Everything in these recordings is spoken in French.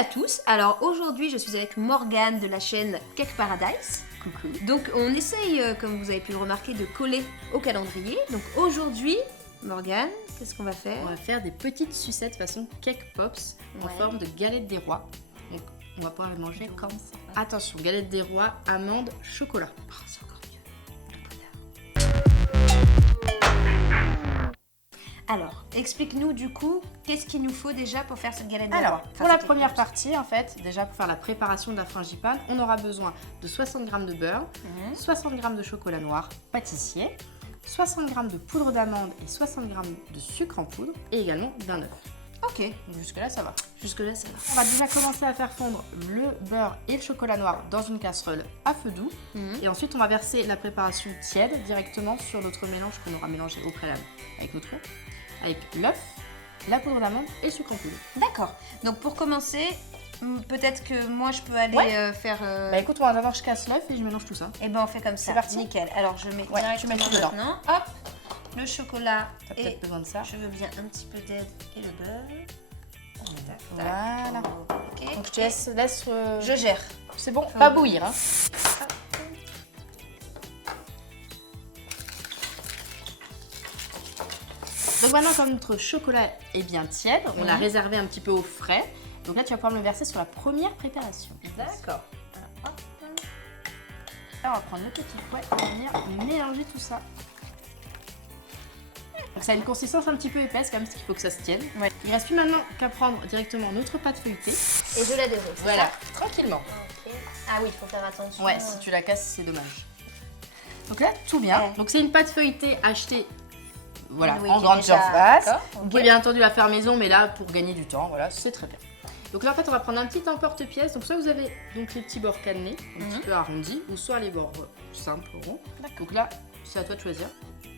à tous, alors aujourd'hui je suis avec Morgane de la chaîne Cake Paradise. Coucou. Donc on essaye, comme vous avez pu le remarquer, de coller au calendrier. Donc aujourd'hui, Morgane, qu'est-ce qu'on va faire? On va faire des petites sucettes façon cake pops en forme de galette des rois. Donc on va pouvoir les manger comme ça. Attention, galette des rois, amandes, chocolat. Oh, c'est encore mieux. Alors, explique-nous du coup, qu'est-ce qu'il nous faut déjà pour faire cette galette des rois? Alors, pour la première partie, en fait, déjà pour faire la préparation de la frangipane, on aura besoin de 60 g de beurre, 60 g de chocolat noir pâtissier, 60 g de poudre d'amande et 60 g de sucre en poudre et également d'un œuf. Ok, Jusque-là, ça va. jusque-là ça va. On va déjà commencer à faire fondre le beurre et le chocolat noir dans une casserole à feu doux. Et ensuite, on va verser la préparation tiède directement sur notre mélange qu'on aura mélangé au préalable avec notre œuf, avec l'œuf, la poudre d'amande et le sucre en poudre. D'accord. Donc pour commencer, peut-être que moi je peux aller faire... Bah écoute, moi d'abord je casse l'œuf et je mélange tout ça. Et ben on fait comme ça. C'est parti. Nickel. Alors je mets Tu mets directement tout dedans. maintenant. Hop, le chocolat T'as et peut-être besoin de ça. je veux bien un petit peu d'aide et le beurre. Tac, tac. Voilà. Ok. Donc je te laisse Je gère. C'est bon, pas bouillir. Hein. Donc maintenant, quand notre chocolat est bien tiède, on l'a réservé un petit peu au frais. Donc là, tu vas pouvoir me le verser sur la première préparation. D'accord. Là, on va prendre le petit fouet et venir mélanger tout ça. Donc ça a une consistance un petit peu épaisse quand même, parce qu'il faut que ça se tienne. Ouais. Il ne reste plus maintenant qu'à prendre directement notre pâte feuilletée. Et je la déroule. Voilà, tranquillement. Ok. Ah oui, il faut faire attention. Ouais, si tu la casses, c'est dommage. Donc là, tout bien. Ouais. Donc c'est une pâte feuilletée achetée Oui, en qui est grande déjà- surface. D'accord, Vous ok. pouvez bien entendu la faire maison, mais là, pour gagner du temps, voilà, c'est très bien. Donc là, en fait, on va prendre un petit emporte-pièce. Donc soit vous avez donc les petits bords cannelés, un petit peu arrondis, ou soit les bords simples, ronds. Donc là, c'est à toi de choisir.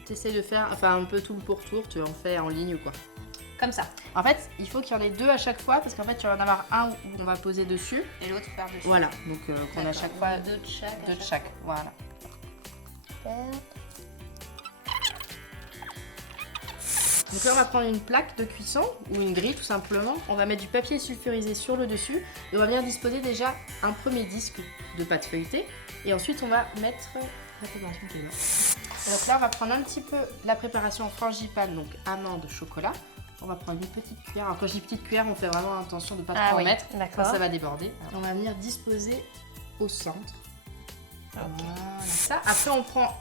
Tu essaies de faire un peu tout le pourtour, tu en fais en ligne ou quoi. Comme ça. En fait, il faut qu'il y en ait deux à chaque fois, parce qu'en fait, tu vas en avoir un où on va poser dessus. Et l'autre par-dessus. Voilà, donc qu'on a à chaque fois Deux de chaque. deux de chaque. Voilà. Donc là, on va prendre une plaque de cuisson ou une grille tout simplement. On va mettre du papier sulfurisé sur le dessus et on va bien disposer déjà un premier disque de pâte feuilletée. Et ensuite, on va mettre la préparation qui est là. Et donc là, on va prendre un petit peu la préparation frangipane, donc amande, chocolat. On va prendre une petite cuillère. Alors quand je dis petite cuillère, on fait vraiment attention de ne pas trop en mettre. D'accord. Ça va déborder. On va venir disposer au centre. Voilà. Ça. Après, on prend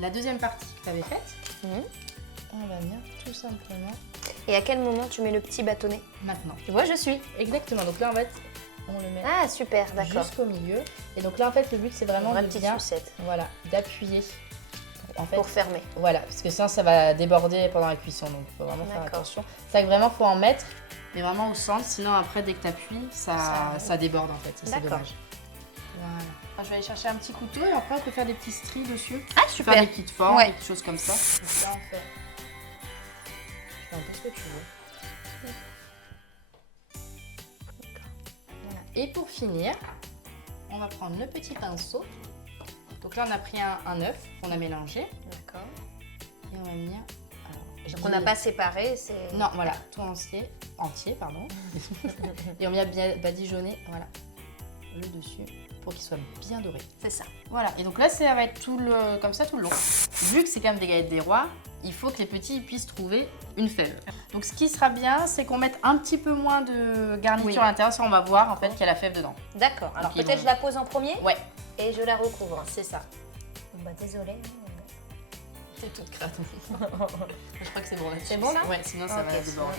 la deuxième partie que tu avais faite. On va venir tout simplement Et à quel moment tu mets le petit bâtonnet? maintenant. Tu vois, je suis. Exactement. Donc là, en fait, on le met Ah, super, d'accord. jusqu'au milieu. Et donc là, en fait, le but, c'est vraiment Une vraie de petite bien, sucette voilà, d'appuyer. En fait, pour fermer. voilà, parce que sinon, ça va déborder pendant la cuisson. Donc, il faut vraiment faire D'accord. attention. C'est vrai que vraiment, faut en mettre, mais vraiment au centre. Sinon, après, dès que tu appuies, ça déborde en fait. C'est D'accord. dommage. Voilà. Alors, je vais aller chercher un petit couteau et après, on peut faire des petits stries dessus. Ah, Faire super. des petites formes, Ouais. des petites choses comme ça. Donc là, on fait. Tu fais un peu ce que tu veux. Voilà. Et pour finir, on va prendre le petit pinceau. Donc là, on a pris un œuf qu'on a mélangé. D'accord. Et on va venir. Alors, Donc on n'a pas séparé, c'est... Non, voilà, tout entier, pardon. Et on vient bien badigeonner, voilà, le dessus pour qu'il soit bien doré. C'est ça. Voilà, et donc là, ça va être comme ça tout le long. Vu que c'est quand même des galettes des rois, il faut que les petits puissent trouver une fève. Donc ce qui sera bien, c'est qu'on mette un petit peu moins de garniture à l'intérieur, ça on va voir en fait qu'il y a la fève dedans. D'accord. Alors Donc, ils peut-être vont- je la pose en premier Ouais, et je la recouvre. c'est ça. Bah désolée. C'est toute crade. Je crois que c'est bon là. C'est bon, là? Ouais, sinon ça Ok, va sinon- déborder.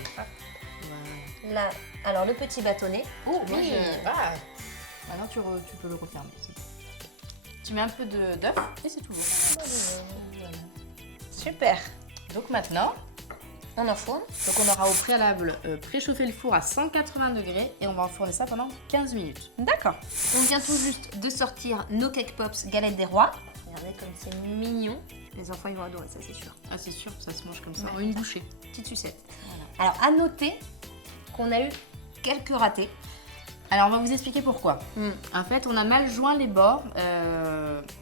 Voilà. Là, alors le petit bâtonnet. Oh, Oui. Ah. Maintenant tu peux le refermer. C'est bon. Tu mets un peu d'œuf et c'est tout bon. Voilà. Super. Donc maintenant, On enfourne. donc on aura au préalable préchauffé le four à 180 degrés et on va enfourner ça pendant 15 minutes. D'accord. On vient tout juste de sortir nos cake pops galettes des rois. Regardez comme c'est mignon. Les enfants ils vont adorer ça, c'est sûr. Ah c'est sûr, ça se mange comme ça, Ouais. en une bouchée. Petite sucette. Alors à noter qu'on a eu quelques ratés. Alors on va vous expliquer pourquoi. En fait, on a mal joint les bords.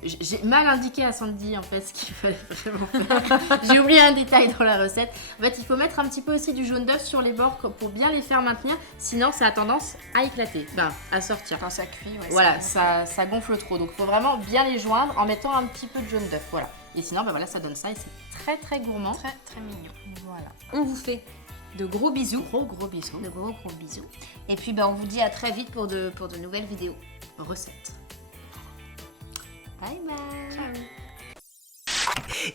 J'ai mal indiqué à Sandy en fait ce qu'il fallait vraiment faire. J'ai oublié un détail dans la recette. En fait, il faut mettre un petit peu aussi du jaune d'œuf sur les bords pour bien les faire maintenir. Sinon, ça a tendance à éclater, enfin à sortir. Quand ça cuit, ouais. Voilà, ça gonfle trop. Donc, il faut vraiment bien les joindre en mettant un petit peu de jaune d'œuf. Voilà. Et sinon, voilà, ça donne ça et c'est très très gourmand. Très très mignon. Voilà. On vous fait de gros bisous. Gros bisous. De gros bisous. Et puis on vous dit à très vite pour de nouvelles vidéos. Recettes. Bye bye. Ciao.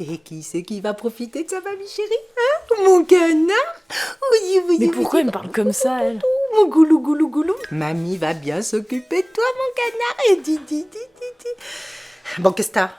Et qui c'est qui va profiter de sa mamie chérie, hein? Mon canard. Oui, oui, Mais oui, pourquoi oui. elle me parle comme ça, elle? Mon goulou, goulou, goulou. Mamie va bien s'occuper de toi, mon canard. Et dis. Bon, qu'est-ce que t'as?